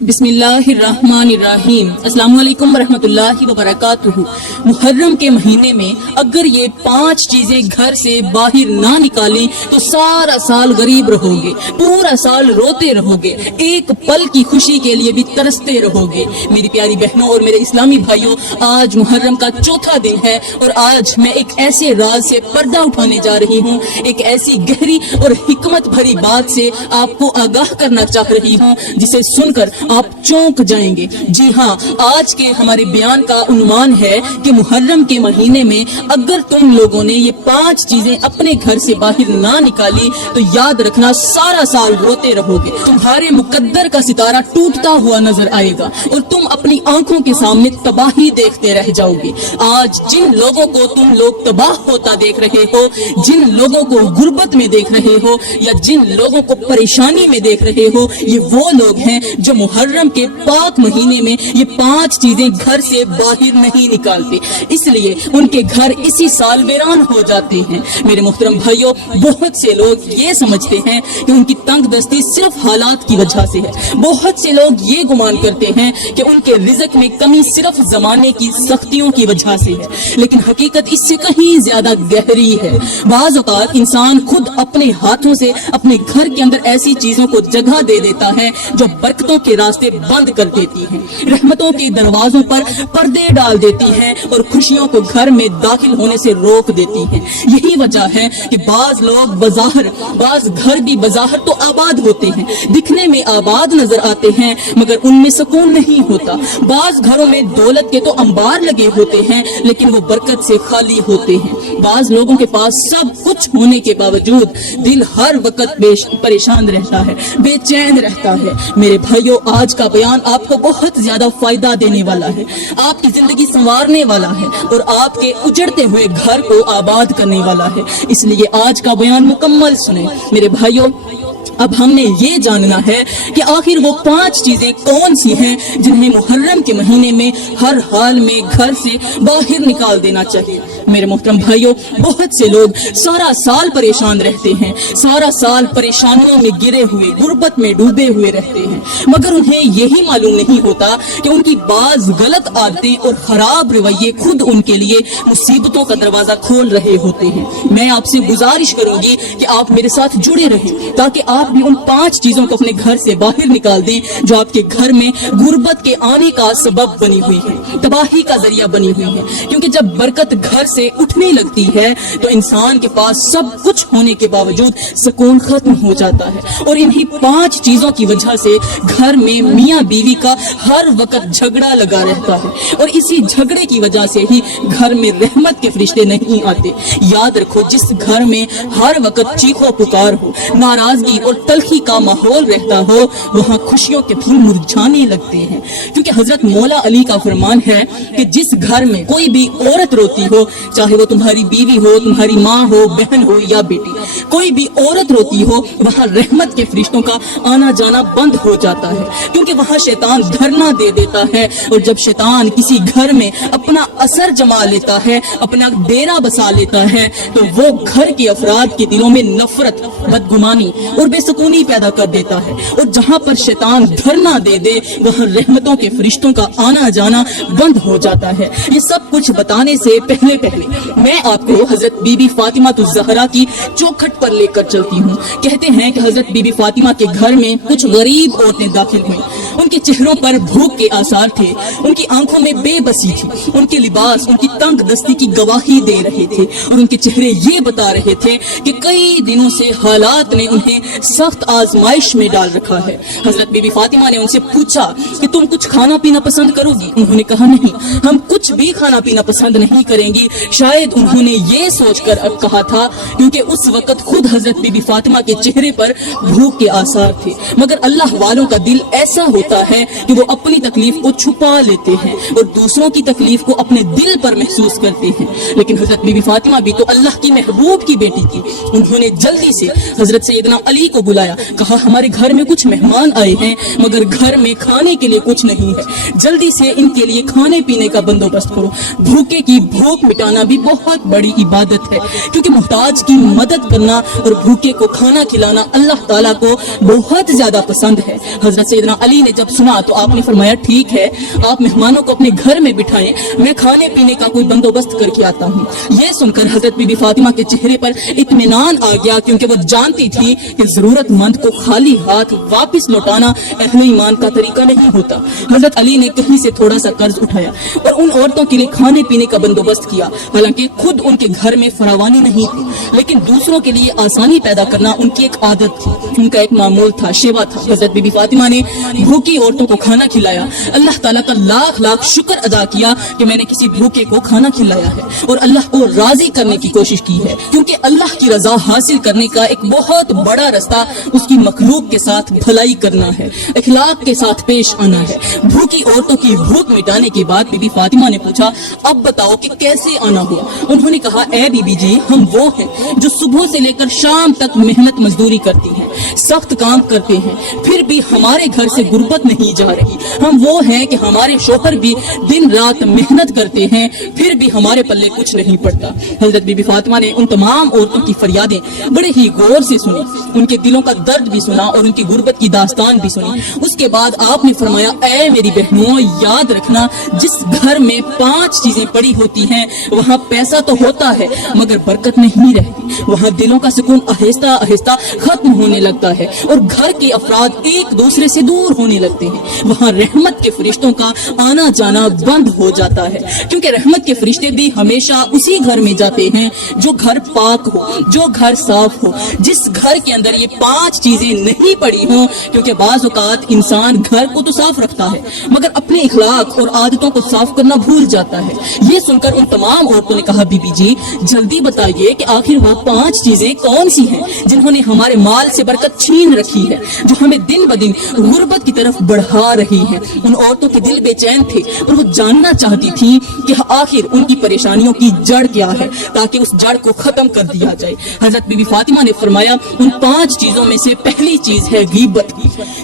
بسم اللہ الرحمن الرحیم۔ السلام علیکم ورحمۃ اللہ وبرکاتہ۔ محرم کے مہینے میں اگر یہ 5 چیزیں گھر سے باہر نہ نکالیں تو سارا سال غریب رہو گے، پورا سال روتے رہو گے، ایک پل کی خوشی کے لیے بھی ترستے رہو گے۔ میری پیاری بہنوں اور میرے اسلامی بھائیوں، آج محرم کا چوتھا دن ہے اور آج میں ایک ایسے راز سے پردہ اٹھانے جا رہی ہوں، ایک ایسی گہری اور حکمت بھری بات سے آپ کو آگاہ کرنا چاہ رہی ہوں جسے سن کر آپ چونک جائیں گے۔ جی ہاں، آج کے ہمارے بیان کا عنوان ہے کہ محرم کے مہینے میں اگر تم لوگوں نے یہ 5 چیزیں اپنے گھر سے باہر نہ نکالی تو یاد رکھنا سارا سال روتے رہو گے، تمہارے مقدر کا ستارہ ٹوٹتا ہوا نظر آئے گا اور تم اپنی آنکھوں کے سامنے تباہی دیکھتے رہ جاؤ گے۔ آج جن لوگوں کو تم لوگ تباہ ہوتا دیکھ رہے ہو، جن لوگوں کو غربت میں دیکھ رہے ہو یا جن لوگوں کو پریشانی میں دیکھ رہے ہو، یہ وہ لوگ ہیں جو محرم کے پاک مہینے میں یہ 5 چیزیں گھر سے باہر نہیں نکالتے، اس لیے ان کے گھر اسی سال ویران ہو جاتے ہیں۔ میرے محترم بھائیوں، بہت سے لوگ یہ سمجھتے ہیں کہ ان کی تنگ دستی صرف حالات کی وجہ سے ہے، بہت سے لوگ یہ گمان کرتے ہیں کہ ان کے رزق میں کمی صرف زمانے کی سختیوں کی وجہ سے ہے، لیکن حقیقت اس سے کہیں زیادہ گہری ہے۔ بعض اوقات انسان خود اپنے ہاتھوں سے اپنے گھر کے اندر ایسی چیزوں کو جگہ دے دیتا ہے جو برکتوں کے راستے بند کر دیتی ہیں، رحمتوں کے دروازوں پر پردے ڈال دیتی ہیں اور خوشیوں کو گھر میں داخل ہونے سے روک دیتی ہیں۔ یہی وجہ ہے کہ بعض لوگ بعض گھر بھی بظاہر تو آباد ہوتے ہیں، دکھنے میں آباد نظر آتے ہیں مگر ان میں سکون نہیں ہوتا۔ بعض گھروں میں دولت کے تو انبار لگے ہوتے ہیں لیکن وہ برکت سے خالی ہوتے ہیں۔ بعض لوگوں کے پاس سب کچھ ہونے کے باوجود دل ہر وقت پریشان رہتا ہے، بے چین رہتا ہے۔ میرے بھائیوں، آج کا بیان آپ کو بہت زیادہ فائدہ دینے والا ہے، آپ کی زندگی سنوارنے والا ہے اور آپ کے اجڑتے ہوئے گھر کو آباد کرنے والا ہے، اس لیے آج کا بیان مکمل سنیں۔ میرے بھائیوں، اب ہم نے یہ جاننا ہے کہ آخر وہ 5 چیزیں کون سی ہیں جنہیں محرم کے مہینے میں ہر حال میں گھر سے باہر نکال دینا چاہیے۔ میرے محترم بھائیوں، بہت سے لوگ سارا سال پریشان رہتے ہیں، سارا سال پریشانیوں میں گرے ہوئے، غربت میں ڈوبے ہوئے رہتے ہیں، مگر انہیں یہی معلوم نہیں ہوتا کہ ان کی بعض غلط عادتیں اور خراب رویے خود ان کے لیے مصیبتوں کا دروازہ کھول رہے ہوتے ہیں۔ میں آپ سے گزارش کروں گی کہ آپ میرے ساتھ جڑے رہیں تاکہ آپ بھی ان 5 چیزوں کو اپنے گھر سے باہر نکال دیں جو آپ کے گھر میں غربت کے آنے کا سبب بنی ہوئی ہے، تباہی کا ذریعہ بنی ہوئی ہے۔ کیونکہ جب برکت گھر سے اٹھنے لگتی ہے تو انسان کے پاس سب کچھ ہونے کے باوجود سکون ختم ہو جاتا ہے، اور انہی 5 چیزوں کی وجہ سے گھر میں میاں بیوی کا ہر وقت جھگڑا لگا رہتا ہے، اور اسی جھگڑے کی وجہ سے ہی گھر میں رحمت کے فرشتے نہیں آتے۔ یاد رکھو، جس گھر میں ہر وقت چیخو پکار ہو، ناراضگی اور تلخی کا ماحول رہتا ہو، وہاں خوشیوں کے پھول مرجھانے لگتے ہیں۔ کیونکہ حضرت مولا علی کا فرمان ہے کہ جس گھر میں کوئی بھی عورت روتی ہو، چاہے وہ تمہاری بیوی ہو، تمہاری ماں ہو، بہن ہو یا بیٹی، کوئی بھی عورت روتی ہو، وہاں رحمت کے فرشتوں کا آنا جانا بند ہو جاتا ہے، کیونکہ وہاں شیطان دھرنا دے دیتا ہے، اور جب شیطان کسی گھر میں اپنا اثر جما لیتا ہے، اپنا ڈیرا بسا لیتا ہے، تو وہ گھر کے افراد کے دلوں میں نفرت، بدگمانی اور بے سکونی پیدا کر دیتا ہے، اور جہاں پر شیطان دھرنا دے دے وہاں رحمتوں کے فرشتوں کا آنا جانا بند ہو جاتا ہے۔ یہ سب کچھ بتانے سے پہلے میں آپ کو حضرت بی بی فاطمہ الزہرا کی چوکھٹ پر لے کر چلتی ہوں۔ کہتے ہیں کہ حضرت بی بی فاطمہ کے گھر میں کچھ غریب عورتیں داخل ہوئیں، ان کے چہروں پر بھوک کے آثار تھے، ان کی آنکھوں میں بے بسی تھی، ان کے لباس ان کی تنگ دستی کی گواہی دے رہے تھے، اور ان کے چہرے یہ بتا رہے تھے کہ کئی دنوں سے حالات نے انہیں سخت آزمائش میں ڈال رکھا ہے۔ حضرت بی بی فاطمہ نے ان سے پوچھا کہ تم کچھ کھانا پینا پسند کرو گی؟ انہوں نے کہا نہیں، ہم کچھ بھی کھانا پینا پسند نہیں کریں گی۔ شاید انہوں نے یہ سوچ کر کہا تھا کیونکہ اس وقت خود حضرت بی بی فاطمہ کے چہرے پر بھوک کے آثار تھے، مگر اللہ والوں کا دل ایسا ہوتا ہے کہ وہ اپنی تکلیف کو چھپا لیتے ہیں اور دوسروں کی تکلیف کو اپنے دل پر محسوس کرتے ہیں۔ لیکن حضرت بی بی فاطمہ بھی تو اللہ کی محبوب کی بیٹی تھی، انہوں نے جلدی سے حضرت سیدنا علی کو بلایا، کہا ہمارے گھر میں کچھ مہمان آئے ہیں مگر گھر میں کھانے کے لیے کچھ نہیں ہے، جلدی سے ان کے لیے کھانے پینے کا بندوبست کرو۔ بھوکے کی بھوک مٹانا بھی بہت بڑی عبادت ہے، کیونکہ محتاج کی مدد کرنا اور بھوکے کو کھانا کھلانا اللہ تعالیٰ کو بہت زیادہ پسند ہے۔ حضرت سیدنا علی نے جب جب سنا تو آپ نے فرمایا ٹھیک ہے آپ مہمانوں کو اپنے گھر میں بٹھائیں, میں کھانے پینے کا کوئی بندوبست کر کے آتا ہوں. یہ سن کر حضرت بی بی فاطمہ کے چہرے پر اطمینان آ گیا, کیونکہ وہ جانتی تھی کہ ضرورت مند کو خالی ہاتھ واپس لوٹانا اہل ایمان کا طریقہ نہیں ہوتا. حضرت علی نے کہیں سے تھوڑا سا قرض اٹھایا اور ان عورتوں کے لیے کھانے پینے کا بندوبست کیا. حالانکہ خود ان کے گھر میں فراوانی نہیں تھی, لیکن دوسروں کے لیے آسانی پیدا کرنا ان کی ایک عادت تھی, ان کا ایک معمول تھا, شیوا تھا. حضرت بی بی فاطمہ نے بھوکی عورتوں کو کھانا کھلایا. اللہ تعالیٰ کا لاکھ لاکھ شکر ادا کیا کہ میں نے کسی بھوکے کو کھانا کھلایا ہے اور اللہ کو راضی کرنے کی کوشش کی ہے, کیونکہ اللہ کی رضا حاصل کرنے کا ایک بہت بڑا رستہ اس کی مخلوق کے ساتھ بھلائی کرنا ہے, اخلاق کے ساتھ پیش آنا ہے. بھوکی عورتوں کی بھوک مٹانے کے بعد بی بی فاطمہ نے پوچھا اب بتاؤ کہ کیسے آنا ہوا. انہوں نے کہا اے بی بی جی, ہم وہ ہیں جو صبح سے لے کر شام تک محنت مزدوری کرتی ہیں, سخت کام کرتے ہیں, پھر بھی ہمارے گھر سے غربت نہیں جا رہی. ہم وہ ہیں کہ ہمارے شوہر بھی دن رات محنت کرتے ہیں, پھر بھی ہمارے پلے کچھ نہیں پڑتا. حضرت بی بی فاطمہ نے ان تمام عورتوں کی فریادیں بڑے ہی غور سے سنی, ان کے دلوں کا درد بھی سنا اور ان کی غربت کی داستان بھی سنی. اس کے بعد آپ نے فرمایا اے میری بہنوں, یاد رکھنا جس گھر میں 5 چیزیں پڑی ہوتی ہیں وہاں پیسہ تو ہوتا ہے مگر برکت نہیں رہتی. وہاں دلوں کا سکون آہستہ آہستہ ختم ہونے لگتا ہے اور گھر کے افراد ایک دوسرے سے دور ہونے لگتے ہیں. وہاں رحمت کے فرشتوں کا آنا جانا بند ہو جاتا ہے, کیونکہ رحمت کے فرشتے بھی ہمیشہ اسی گھر میں جاتے ہیں جو گھر پاک ہو, جو گھر صاف ہو, جس گھر کے اندر یہ 5 چیزیں نہیں پڑی ہوں. کیونکہ بعض اوقات انسان گھر کو تو صاف رکھتا ہے مگر اپنے اخلاق اور عادتوں کو صاف کرنا بھول جاتا ہے. یہ سن کر ان تمام عورتوں نے کہا بی بی جی جلدی بتائیے کہ آخر وہ 5 چیزیں کون سی ہیں جنہوں نے ہمارے مال سے برکت چھین رکھی ہے, جو ہمیں دن بدن غربت کی طرف بڑھا رہی ہے. ان عورتوں کے دل بے چین تھے اور وہ جاننا چاہتی تھی کہ آخر ان کی پریشانیوں کی جڑ کیا ہے تاکہ اس جڑ کو ختم کر دیا جائے. حضرت بی بی فاطمہ نے فرمایا ان 5 چیزوں میں سے پہلی چیز ہے غیبت.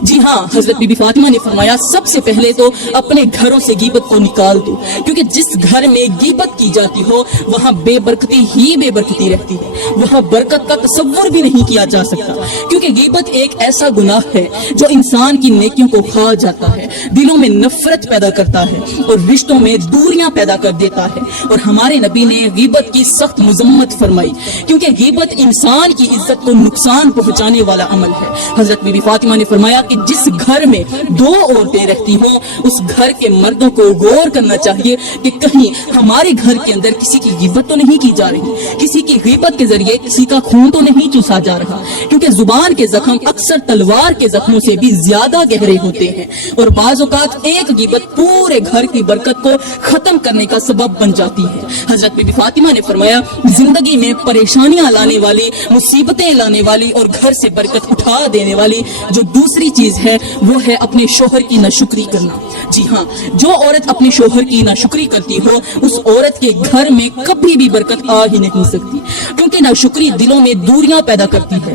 جی ہاں, حضرت بی بی فاطمہ نے فرمایا سب سے پہلے تو اپنے گھروں سے غیبت کو نکال دو, کیونکہ جس گھر میں غیبت کی جاتی ہو وہاں بے برکتی ہی بے برکتی رہتی ہے, وہاں برکت کا تصور بھی نہیں کیا جا سکتا. کیونکہ غیبت ایک ایسا گناہ ہے جو انسان کی نیکیوں کو کھا جاتا ہے, دلوں میں نفرت پیدا کرتا ہے اور رشتوں میں دوریاں پیدا کر دیتا ہے. اور ہمارے نبی نے غیبت کی سخت مذمت فرمائی, کیونکہ غیبت انسان کی عزت کو نقصان پہنچانے والا عمل ہے. حضرت بی بی فاطمہ نے فرمایا کہ جس گھر میں 2 عورتیں رہتی ہوں اس گھر کے مردوں کو غور کرنا چاہیے کہ کہیں ہمارے گھر کے اندر کسی کی غیبت تو نہیں کی جا رہی, کسی کی غیبت کے ذریعے کسی کا خون تو نہیں چوسا جا رہا. کیونکہ زبان کے زخم اکثر تلوار کے زخموں سے بھی زیادہ گہرے ہوتے ہیں اور بعض اوقات ایک غیبت پورے گھر کی برکت کو ختم کرنے کا سبب بن جاتی ہے. حضرت بی بی فاطمہ نے فرمایا زندگی میں پریشانیاں لانے والی, مصیبتیں لانے والی اور گھر سے برکت اٹھا دینے والی جو دوسری چیز ہے وہ ہے اپنے شوہر کی ناشکری کرنا. جی ہاں, جو عورت اپنے شوہر کی ناشکری کرتی ہو اس عورت کے گھر میں کبھی بھی برکت آ ہی نہیں سکتی, کیونکہ ناشکری دلوں میں دوریاں پیدا کرتی ہے,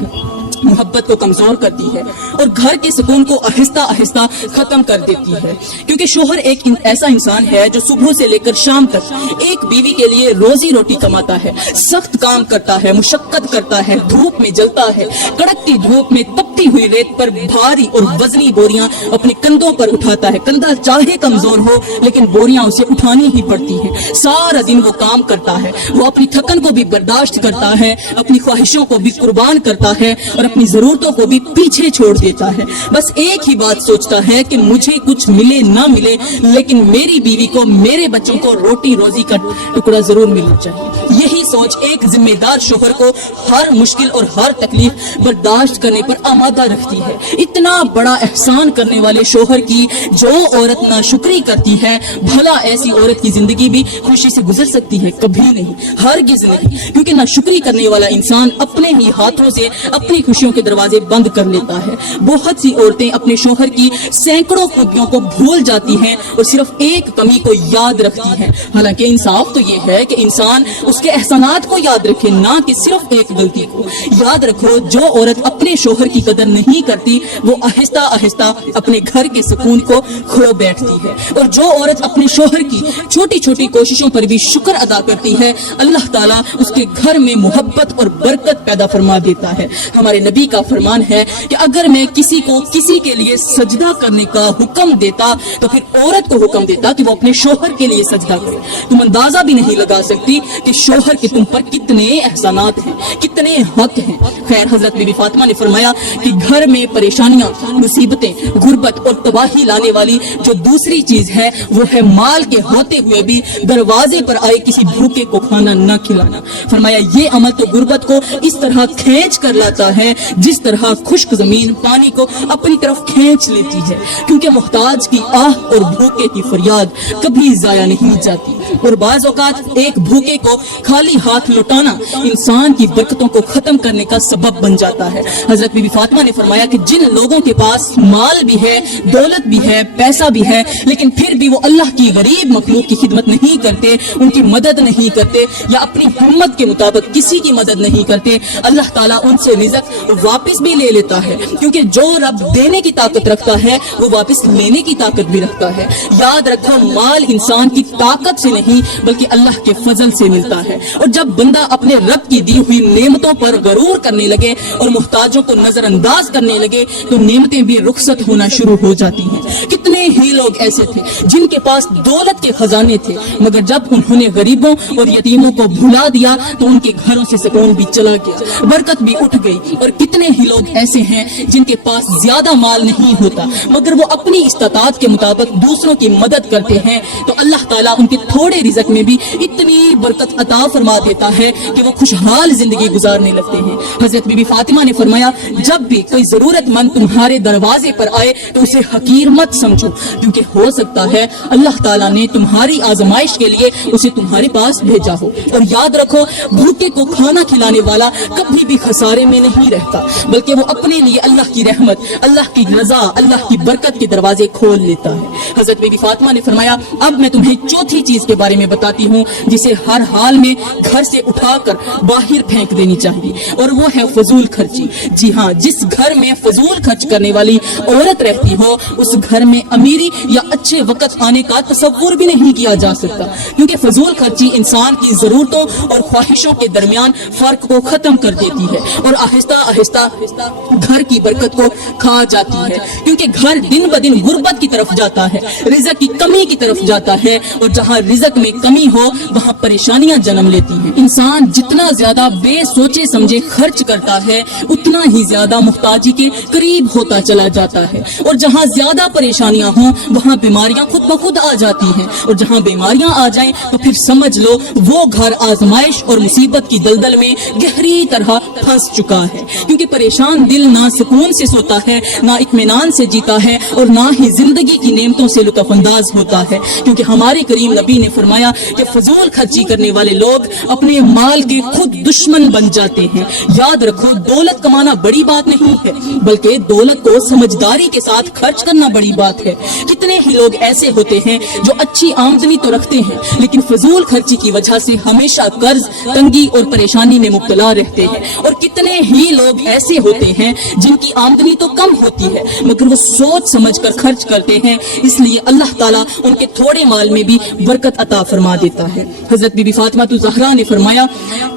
محبت کو کمزور کرتی ہے اور گھر کے سکون کو آہستہ آہستہ ختم کر دیتی ہے. کیونکہ شوہر ایک ایسا انسان ہے جو صبح سے لے کر شام تک ایک بیوی کے لیے روزی روٹی کماتا ہے, سخت کام کرتا ہے, مشقت کرتا ہے, دھوپ میں جلتا ہے, کڑکتی دھوپ میں تپتی ہوئی ریت پر بھاری اور وزنی بوریاں اپنے کندھوں پر اٹھاتا ہے. کندھا چاہے کمزور ہو لیکن بوریاں اسے اٹھانی ہی پڑتی ہیں. سارا دن وہ کام کرتا ہے, وہ اپنی تھکن کو بھی برداشت کرتا ہے, اپنی خواہشوں کو بھی قربان کرتا ہے اور اپنی ضرورتوں کو بھی پیچھے چھوڑ دیتا ہے. بس ایک ہی بات سوچتا ہے کہ مجھے کچھ ملے نہ ملے لیکن میری بیوی کو, میرے بچوں کو روٹی روزی کا ٹکڑا ضرور ملنا چاہیے. یہی سوچ ایک ذمہ دار شوہر کو ہر مشکل اور ہر تکلیف برداشت کرنے پر آمادہ رکھتی ہے. اتنا بڑا احسان کرنے والے شوہر کی جو عورت ناشکری کرتی ہے, بھلا ایسی عورت کی زندگی بھی خوشی سے گزر سکتی ہے؟ کبھی نہیں, ہرگز نہیں. کیونکہ ناشکری کرنے والا انسان اپنے ہی ہاتھوں سے اپنی خوشیوں کے دروازے بند کر لیتا ہے. بہت سی عورتیں اپنے شوہر کی سینکڑوں خوبیوں کو بھول جاتی ہیں اور صرف ایک کمی کو یاد رکھتی ہیں. حالانکہ انصاف تو یہ ہے کہ انسان اس کے احسان احسانات کو یاد رکھے، نہ کہ صرف ایک غلطی کو۔ یاد رکھو جو عورت اپنے شوہر کی قدر نہیں کرتی وہ آہستہ آہستہ اپنے گھر کے سکون کو کھو بیٹھتی ہے، اور جو عورت اپنے شوہر کی چھوٹی چھوٹی کوششوں پر بھی شکر ادا کرتی ہے اللہ تعالیٰ اس کے گھر میں محبت اور برکت پیدا فرما دیتا ہے۔ ہمارے نبی کا فرمان ہے کہ اگر میں کسی کو کسی کے لیے سجدہ کرنے کا حکم دیتا تو پھر عورت کو حکم دیتا کہ وہ اپنے شوہر کے لیے سجدہ کرے۔ تم اندازہ بھی نہیں لگا سکتی کہ شوہر کے تم پر کتنے احسانات ہیں، کتنے حق ہیں۔ خیر حضرت بی بی فاطمہ نے فرمایا کہ گھر میں پریشانیاں، مصیبتیں، غربت اور تباہی لانے والی جو دوسری چیز ہے وہ ہے مال کے ہوتے ہوئے بھی دروازے پر آئے کسی بھوکے کو کھانا نہ کھلانا۔ فرمایا یہ عمل تو غربت کو اس طرح کھینچ کر لاتا ہے جس طرح خشک زمین پانی کو اپنی طرف کھینچ لیتی ہے، کیونکہ محتاج کی آہ اور بھوکے کی فریاد کبھی ضائع نہیں جاتی، اور بعض اوقات ایک بھوکے کو خالی ہاتھ لوٹانا انسان کی برکتوں کو ختم کرنے کا سبب بن جاتا ہے۔ حضرت بی بی فاطمہ نے فرمایا کہ جن لوگوں کے پاس مال بھی ہے، دولت بھی ہے، پیسہ بھی ہے، لیکن پھر بھی وہ اللہ کی غریب مخلوق کی خدمت نہیں کرتے، ان کی مدد نہیں کرتے، یا اپنی ہمت کے مطابق کسی کی مدد نہیں کرتے، اللہ تعالیٰ ان سے رزق واپس بھی لے لیتا ہے، کیونکہ جو رب دینے کی طاقت رکھتا ہے وہ واپس لینے کی طاقت بھی رکھتا ہے۔ یاد رکھو مال انسان کی طاقت سے نہیں بلکہ اللہ کے فضل سے ملتا ہے، اور جب بندہ اپنے رب کی دی ہوئی نعمتوں پر غرور کرنے لگے اور محتاجوں کو نظر انداز کرنے لگے تو نعمتیں بھی رخصت ہونا شروع ہو جاتی ہیں۔ کتنے ہی لوگ ایسے تھے جن کے پاس دولت کے خزانے تھے، مگر جب انہوں نے غریبوں اور یتیموں کو بھلا دیا تو ان کے گھروں سے سکون بھی چلا گیا، برکت بھی اٹھ گئی۔ اور کتنے ہی لوگ ایسے ہیں جن کے پاس زیادہ مال نہیں ہوتا مگر وہ اپنی استطاعت کے مطابق دوسروں کی مدد کرتے ہیں تو اللہ تعالیٰ ان کے تھوڑے رزق میں بھی اتنی برکت عطا فرما دیتا ہے کہ وہ خوشحال زندگی گزارنے لگتے ہیں۔ حضرت بی بی فاطمہ نے فرمایا جب بھی کوئی ضرورت مند تمہارے دروازے پر آئے تو اسے حقیر مت سمجھو، کیونکہ ہو سکتا ہے اللہ تعالیٰ نے تمہاری آزمائش کے لیے اسے تمہارے پاس بھیجا ہو۔ اور یاد رکھو بھوکے کو کھانا کھلانے والا کبھی بھی خسارے میں نہیں رہتا، بلکہ وہ اپنے لیے اللہ کی رحمت، اللہ کی رضا، اللہ کی برکت کے دروازے کھول لیتا ہے۔ حضرت بی بی فاطمہ نے فرمایا اب میں تمہیں چوتھی چیز کے بارے میں بتاتی ہوں جسے ہر حال میں گھر سے اٹھا کر باہر پھینک دینی چاہیے، اور وہ ہے فضول خرچی۔ جی ہاں، جس گھر میں فضول خرچ کرنے والی عورت رہتی ہو اس گھر میں امیری یا اچھے وقت آنے کا تصور بھی نہیں کیا جا سکتا، کیونکہ فضول خرچی انسان کی ضرورتوں اور خواہشوں کے درمیان فرق کو ختم کر دیتی ہے اور آہستہ آہستہ گھر کی برکت کو کھا جاتی ہے، کیونکہ گھر دن بدن غربت کی طرف جاتا ہے، رزق کی کمی کی طرف جاتا ہے، اور جہاں رزق میں کمی ہو وہاں پریشانیاں جنم لیتی ہیں۔ انسان جتنا زیادہ بے سوچے سمجھے خرچ کرتا ہے اتنا ہی زیادہ محتاجی کے قریب ہوتا چلا جاتا ہے، اور جہاں زیادہ پریشانیاں ہوں وہاں بیماریاں خود بخود آ جاتی ہیں، اور جہاں بیماریاں آ جائیں تو پھر سمجھ لو وہ گھر آزمائش اور مصیبت کی دلدل میں گہری طرح پھنس چکا ہے، کیونکہ پریشان دل نہ سکون سے سوتا ہے، نہ اطمینان سے جیتا ہے، اور نہ ہی زندگی کی نعمتوں سے لطف انداز ہوتا ہے، کیونکہ ہمارے کریم نبی نے فرمایا کہ فضول خرچی کرنے والے لوگ اپنے مال کے خود دشمن بن جاتے ہیں۔ یاد رکھو دولت کمانا بڑی بات نہیں ہے بلکہ دولت کو سمجھداری کے ساتھ خرچ کرنا بڑی بات ہے۔ کتنے ہی لوگ ایسے ہوتے ہیں جو اچھی آمدنی تو رکھتے ہیں لیکن فضول خرچی کی وجہ سے ہمیشہ قرض، تنگی اور پریشانی میں مبتلا رہتے ہیں، اور کتنے ہی لوگ ایسے ہوتے ہیں جن کی آمدنی تو کم ہوتی ہے مگر وہ سوچ سمجھ کر خرچ کرتے ہیں، اس لیے اللہ تعالیٰ ان کے تھوڑے مال میں بھی برکت عطا فرما دیتا ہے۔ حضرت بی بی فاطمہ الزہرا نے فرمایا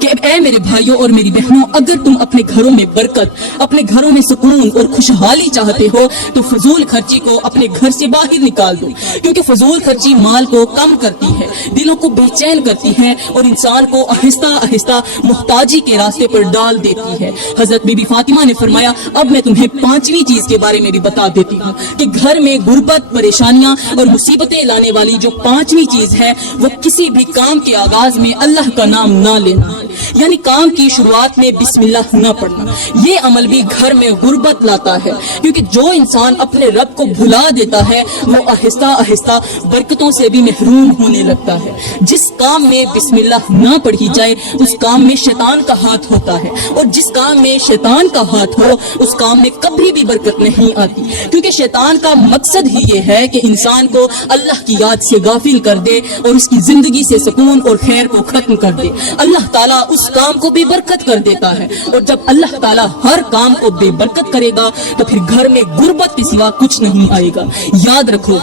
کہ اے میرے بھائیوں اور میری بہنوں، اگر تم اپنے گھروں میں برکت، اپنے گھروں میں سکون اور خوشحالی چاہتے ہو تو فضول خرچی کو اپنے گھر سے باہر نکال دو، کیونکہ فضول خرچی مال کو کم کرتی ہے، دلوں کو بے چین کرتی ہے اور انسان کو آہستہ آہستہ محتاجی کے راستے پر ڈال دیتی ہے۔ حضرت بی بی فاطمہ نے فرمایا اب میں تمہیں پانچویں چیز کے بارے میں بھی بتا دیتی ہوں کہ گھر میں غربت، پریشانیاں اور مصیبتیں لانے والی جو پانچویں چیز ہے وہ کسی بھی کام کے آغاز میں اللہ کا نام نہ لینا ہے، یعنی کام کی شروعات میں بسم اللہ نہ پڑھنا۔ یہ عمل بھی گھر میں غربت لاتا ہے، کیونکہ جو انسان اپنے رب کو بھلا دیتا ہے وہ وہ آہستہ آہستہ برکتوں سے بھی محروم ہونے لگتا ہے۔ جس کام میں بسم اللہ نہ پڑھی جائے اس کام میں شیطان کا ہاتھ ہوتا ہے، اور جس کام میں شیطان کا ہاتھ ہو اس کام میں کبھی بھی برکت نہیں آتی، کیونکہ شیطان کا مقصد ہی یہ ہے کہ انسان کو اللہ کی یاد سے غافل کر دے اور اس کی زندگی سے سکون اور خیر کو ختم کر دے۔ اللہ تعالیٰ اس کام کو بھی برکت کر دیتا ہے، اور جب اللہ تعالیٰ ہر کام کو بے برکت کرے گا تو پھر گھر میں غربت کے سوا کچھ نہیں آئے گا۔ یاد رکھو،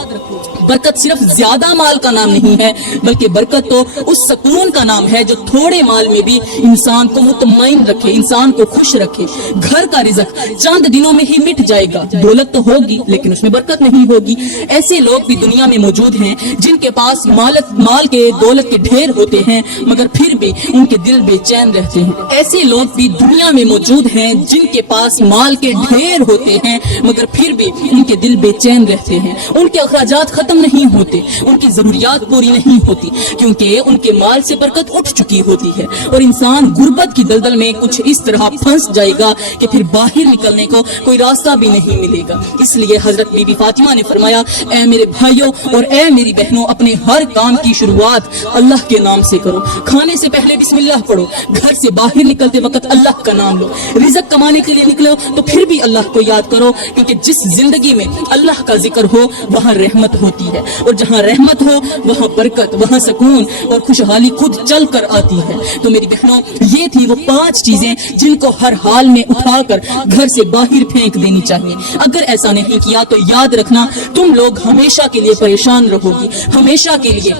برکت صرف زیادہ مال کا نام نہیں ہے، بلکہ برکت تو اس سکون کا نام ہے جو تھوڑے مال میں بھی انسان کو مطمئن رکھے، انسان کو خوش رکھے۔ گھر کا رزق چند دنوں میں ہی مٹ جائے گا، دولت تو ہوگی لیکن اس میں برکت نہیں ہوگی۔ ایسے لوگ بھی دنیا میں موجود ہیں جن کے پاس مال کے دولت کے ڈھیر ہوتے ہیں مگر پھر بھی ان کے دل بے چین رہتے ہیں۔ ایسے لوگ بھی دنیا میں موجود ہیں جن کے پاس مال کے ڈھیر ہوتے ہیں مگر پھر بھی ان کے دل بے چین رہتے ہیں، ان کے اخراجات ختم نہیں ہوتے، ان کی ضروریات پوری نہیں ہوتی، کیونکہ ان کے مال سے برکت اٹھ چکی ہوتی ہے، اور انسان غربت کی دلدل میں کچھ اس طرح پھنس جائے گا کہ پھر باہر نکلنے کو کوئی راستہ بھی نہیں ملے گا۔ اس لیے حضرت بی بی فاطمہ نے فرمایا، اے میرے بھائیوں اور اے میری بہنوں، اپنے ہر کام کی شروعات اللہ کے نام سے کرو۔ کھانے سے پہلے بسم اللہ پڑھو، گھر سے باہر نکلتے وقت اللہ کا نام لو، رزق کمانے کے لیے نکلو تو پھر بھی اللہ کو یاد کرو، کیونکہ جس زندگی میں اللہ کا ذکر ہو وہاں رحمت ہوتی ہے، اور جہاں رحمت ہو وہاں برکت، وہاں سکون اور خوشحالی خود چل کر آتی ہے۔ تو میری بہنوں، یہ تھی وہ 5 چیزیں جن کو ہر حال میں اٹھا کر گھر سے باہر پھینک دینی چاہیے۔ اگر ایسا نہیں کیا تو یاد رکھنا تم لوگ ہمیشہ کے لیے پریشان رہو گی، ہمیشہ کے لیے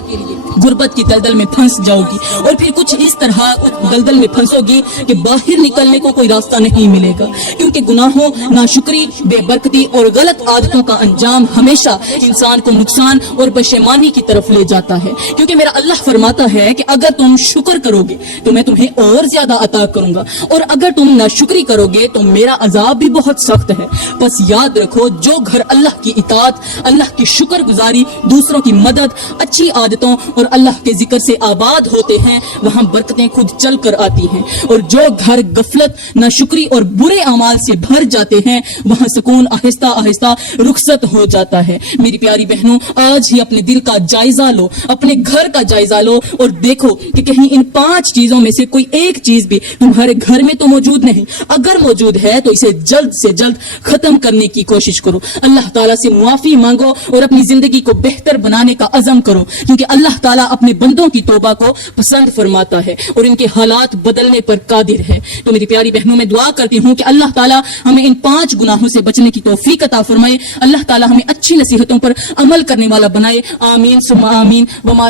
غربت کی دلدل میں پھنس جاؤ گی، اور پھر کچھ اس طرح دلدل میں پھنسو گی کہ باہر نکلنے کو کوئی راستہ نہیں ملے گا، کیونکہ گناہوں، ناشکری، بے برکتی اور غلط عادتوں کا انجام ہمیشہ انسان کو نقصان اور پشیمانی کی طرف لے جاتا ہے۔ کیونکہ میرا اللہ فرماتا ہے کہ اگر تم شکر کرو گے تو میں تمہیں اور زیادہ عطا کروں گا، اور اگر تم ناشکری کرو گے تو میرا عذاب بھی بہت سخت ہے۔ بس یاد رکھو، جو گھر اللہ کی اطاعت، اللہ کی شکر گزاری، دوسروں کی مدد، اچھی عادتوں اور اللہ کے ذکر سے آباد ہوتے ہیں وہاں برکتیں خود چل کر آتی ہیں، اور جو گھر غفلت، ناشکری اور برے اعمال سے بھر جاتے ہیں وہاں سکون آہستہ آہستہ رخصت ہو جاتا ہے۔ میری پیاری بہنوں، آج ہی اپنے دل کا جائزہ لو، اپنے گھر کا جائزہ لو اور دیکھو کہ کہیں ان 5 چیزوں میں سے کوئی ایک چیز بھی تمہارے گھر میں تو موجود نہیں۔ اگر موجود ہے تو اسے جلد سے جلد ختم کرنے کی کوشش کرو، اللہ تعالیٰ سے معافی مانگو اور اپنی زندگی کو بہتر بنانے کا عزم کرو، کیونکہ اللہ تعالیٰ اپنے بندوں کی توبہ کو پسند فرماتا ہے اور ان کے حالات بدلنے پر قادر ہے۔ تو میری پیاری بہنوں، میں دعا کرتی ہوں کہ اللہ تعالیٰ ہمیں ان 5 گناہوں سے بچنے کی توفیق عطا فرمائے، اللہ تعالیٰ ہمیں اچھی نصیحتوں پر عمل کرنے والا بنائے۔ آمین ثم آمین۔ وما